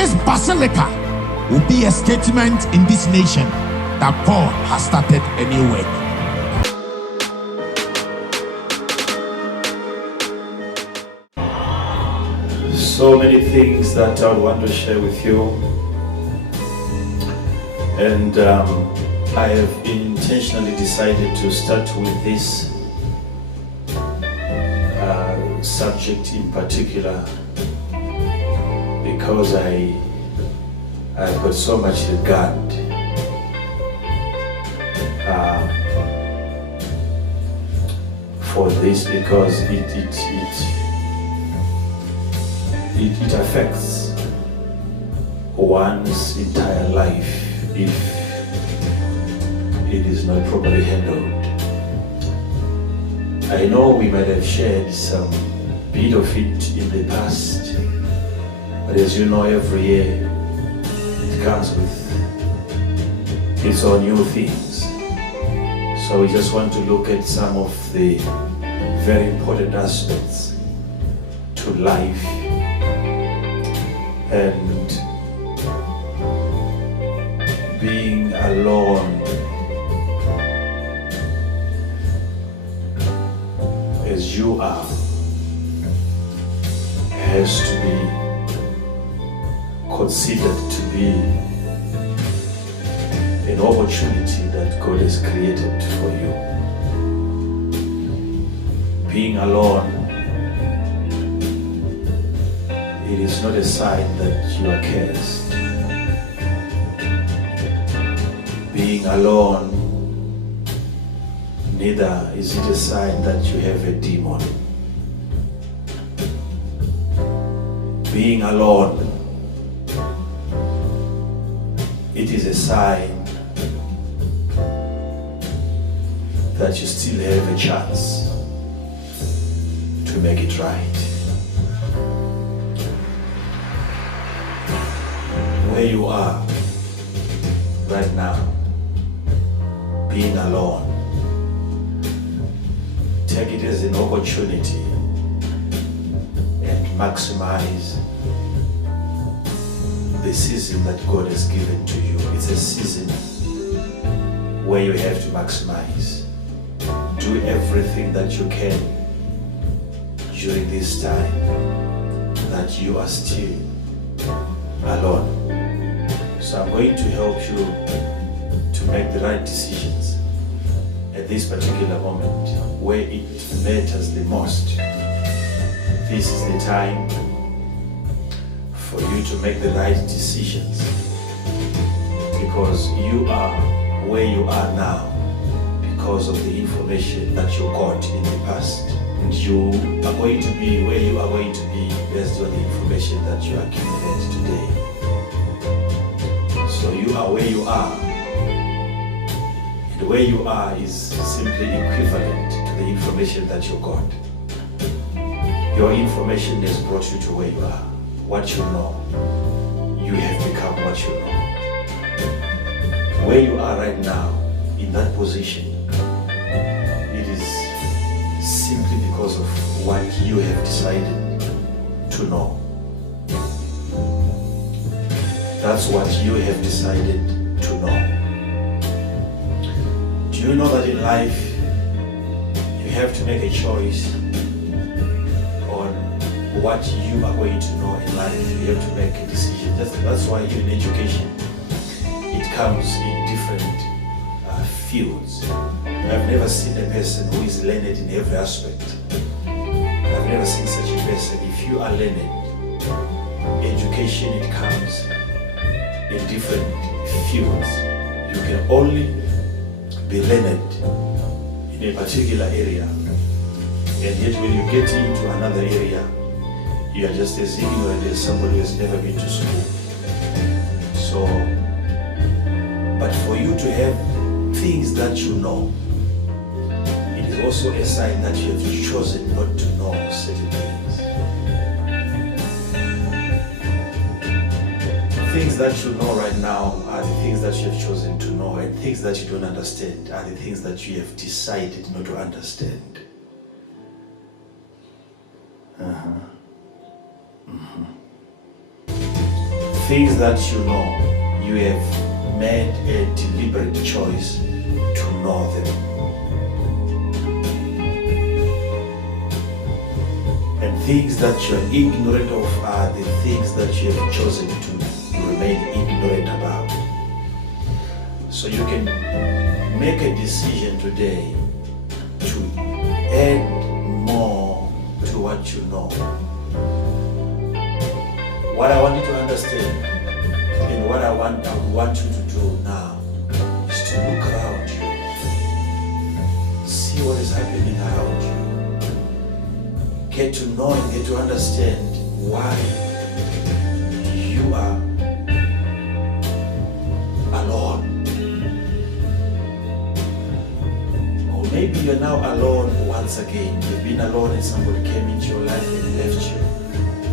this basilica will be a statement in this nation that God has started a new work. So many things that I want to share with you, and I have intentionally decided to start with this subject in particular because I've got so much regard for this, because it affects one's entire life if it is not properly handled. I know we might have shared some bit of it in the past, but as you know, every year it comes with its own new things. So we just want to look at some of the very important aspects to life and being alone as you are has to be considered to be an opportunity that God has created for you. Being alone, it is not a sign that you are cursed. Being alone, neither is it a sign that you have a demon. Being alone, it is a sign that you still have a chance to make it right. Where you are right now, being alone, take it as an opportunity and maximize the season that God has given to you. It's a season where you have to maximize. Do everything that you can during this time that you are still alone. So I'm going to help you to make the right decisions at this particular moment where it matters the most. This is the time for you to make the right decisions, because you are where you are now because of the information that you got in the past, and you are going to be where you are going to be based on the information that you accumulate today. So you are where you are, and where you are is simply equivalent to the information that you got. Your information has brought you to where you are. What you know, you have become what you know. Where you are right now, in that position, it is simply because of what you have decided to know. That's what you have decided to know. Do you know that in life, you have to make a choice on what you are going to know in life? You have to make a decision. That's why in education, it comes in different fields. I've never seen a person who is learned in every aspect. I've never seen such a person. If you are learned, education, it comes in different fields. You can only be learned in a particular area, and yet when you get into another area, you are just as ignorant as somebody who has never been to school. So, but for you to have things that you know, it is also a sign that you have chosen not to know certain things. Things that you know right now are the things that you have chosen to know, and things that you don't understand are the things that you have decided not to understand. things that you know, you have made a deliberate choice to know them. And things that you're ignorant of are the things that you have chosen to remain ignorant about. So you can make a decision today to add more to what you know. What I want you to understand and what I want you to do now is to look around you. See what is happening around you. Get to know and get to understand why you are alone. Or maybe you're now alone once again. You've been alone and somebody came into your life and left you.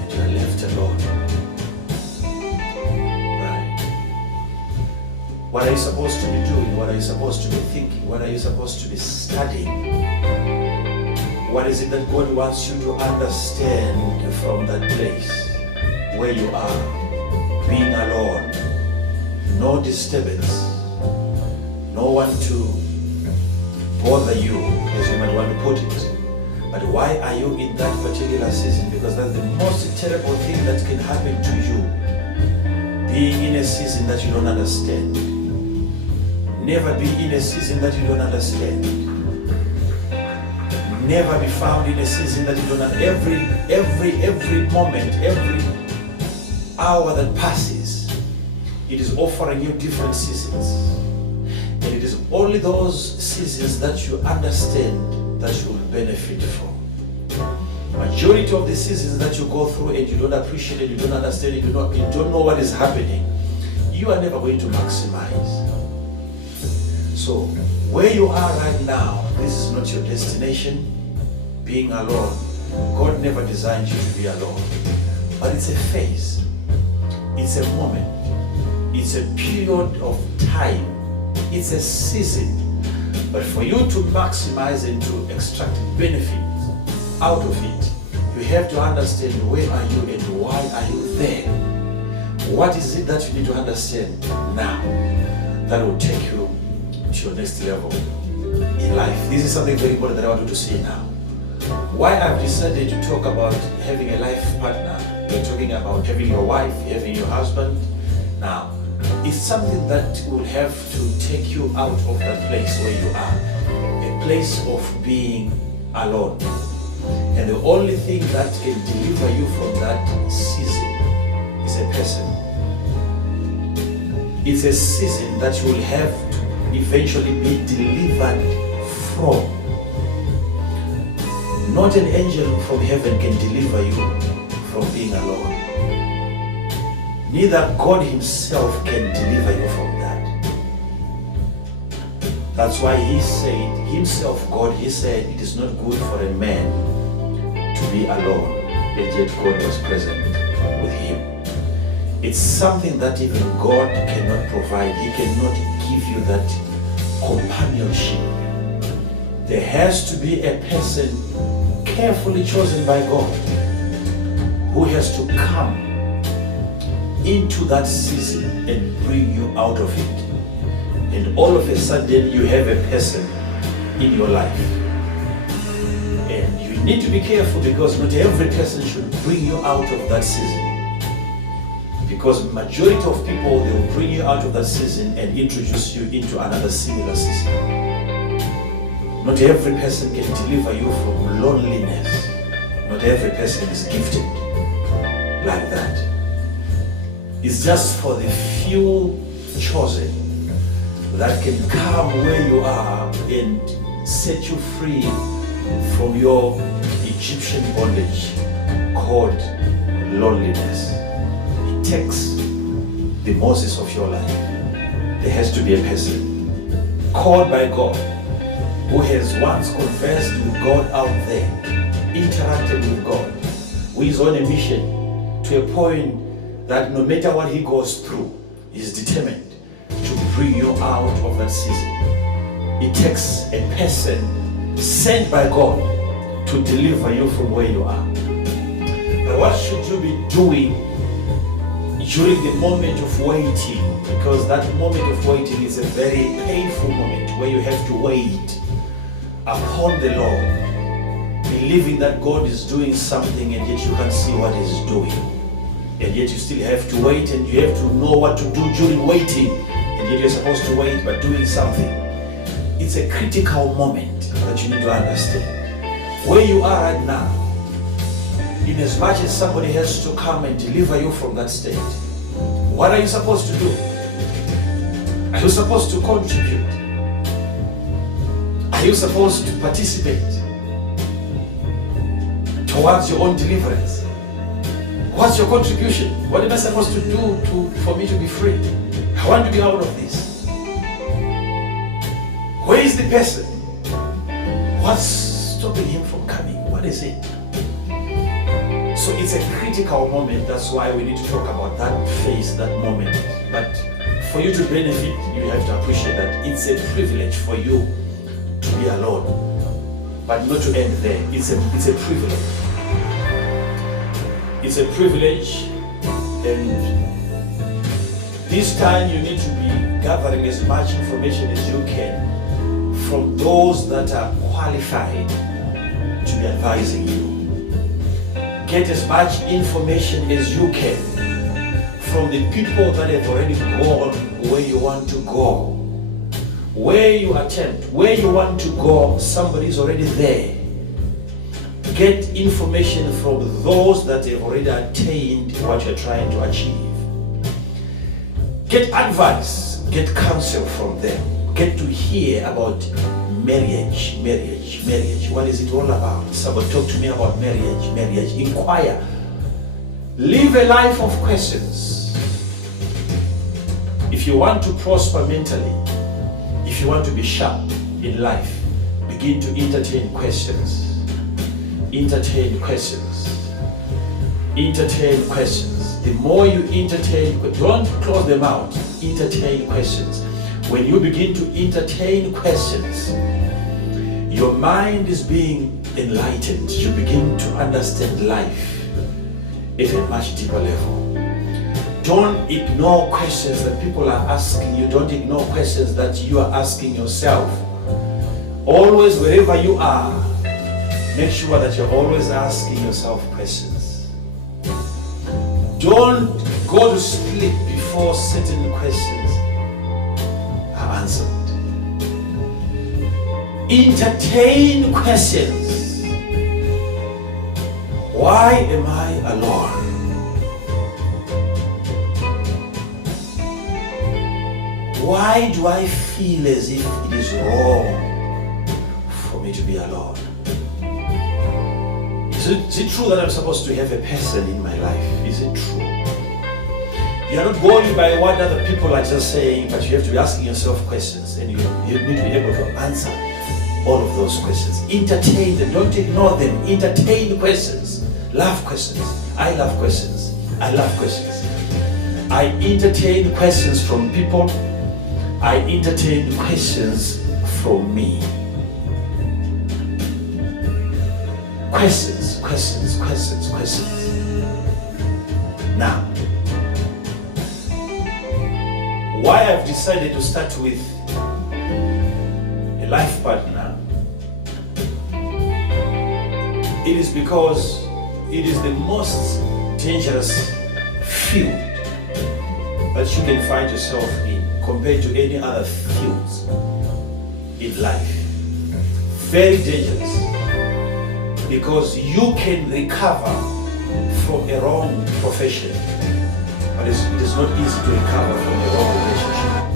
And you are left alone. What are you supposed to be doing? What are you supposed to be thinking? What are you supposed to be studying? What is it that God wants you to understand from that place where you are, being alone, no disturbance, no one to bother you, as you might want to put it. But why are you in that particular season? Because that's the most terrible thing that can happen to you, being in a season that you don't understand. Never be in a season that you don't understand. Never be found in a season that you don't understand. Every moment, every hour that passes, it is offering you different seasons. And it is only those seasons that you understand that you will benefit from. Majority of the seasons that you go through and you don't appreciate it, you don't understand it, you don't know what is happening, you are never going to maximize. So, where you are right now, this is not your destination, being alone. God never designed you to be alone. But it's a phase. It's a moment. It's a period of time. It's a season. But for you to maximize and to extract benefit out of it, you have to understand where are you and why are you there. What is it that you need to understand now that will take you to your next level in life? This is something very important that I want you to see now. Why I've decided to talk about having a life partner, we're talking about having your wife, having your husband. Now, it's something that will have to take you out of that place where you are, a place of being alone. And the only thing that can deliver you from that season is a person. It's a season that you will have to eventually be delivered from. Not an angel from heaven can deliver you from being alone. Neither God himself can deliver you from that. That's why he said, himself, God, he said, it is not good for a man to be alone, and yet God was present with him. It's something that even God cannot provide. He cannot give you that companionship. There has to be a person carefully chosen by God who has to come into that season and bring you out of it. And all of a sudden you have a person in your life. And you need to be careful because not every person should bring you out of that season. Because majority of people, they will bring you out of that season and introduce you into another similar season. Not every person can deliver you from loneliness. Not every person is gifted like that. It's just for the few chosen that can come where you are and set you free from your Egyptian bondage called loneliness. It takes the Moses of your life. There has to be a person called by God who has once conversed with God out there, interacted with God, who is on a mission to a point that no matter what he goes through, he is determined to bring you out of that season. It takes a person sent by God to deliver you from where you are. But what should you be doing? during the moment of waiting, because that moment of waiting is a very painful moment where you have to wait upon the Lord, believing that God is doing something and yet you can't see what He's doing. And yet you still have to wait, and you have to know what to do during waiting. And yet you're supposed to wait by doing something. It's a critical moment that you need to understand. Where you are right now, in as much as somebody has to come and deliver you from that state, what are you supposed to do? Are you supposed to contribute? Are you supposed to participate towards your own deliverance? What's your contribution? What am I supposed to do for me to be free? I want to be out of this. Where is the person? What's stopping him from coming? What is it? So it's a critical moment. That's why we need to talk about that phase, that moment. But for you to benefit, you have to appreciate that it's a privilege for you to be alone. But not to end there. It's a privilege. It's a privilege, and this time you need to be gathering as much information as you can from those that are qualified to be advising you. Get as much information as you can from the people that have already gone where you want to go. Where you want to go, somebody's already there. Get information from those that have already attained what you're trying to achieve. Get advice, get counsel from them. Get to hear about marriage. What is it all about? Somebody talk to me about marriage. Inquire. Live a life of questions. If you want to prosper mentally, if you want to be sharp in life, begin to entertain questions. Entertain questions. The more you entertain, don't close them out. Entertain questions. When you begin to entertain questions, your mind is being enlightened. You begin to understand life at a much deeper level. Don't ignore questions that people are asking you. Don't ignore questions that you are asking yourself. Always, wherever you are, make sure that you're always asking yourself questions. Don't go to sleep before certain questions are answered. Entertain questions. Why am I alone? Why do I feel as if it is wrong for me to be alone? Is it true that I'm supposed to have a person in my life? Is it true? You're not going by what other people are just saying, but you have to be asking yourself questions, and you need to be able to answer all of those questions. Entertain them, don't ignore them. Entertain questions. Love questions. I love questions. I love questions. I entertain questions from people. I entertain questions from me. Questions. Now, why I've decided to start with a life partner, it is because it is the most dangerous field that you can find yourself in compared to any other fields in life. Very dangerous. Because you can recover from a wrong profession, but it is not easy to recover from a wrong relationship.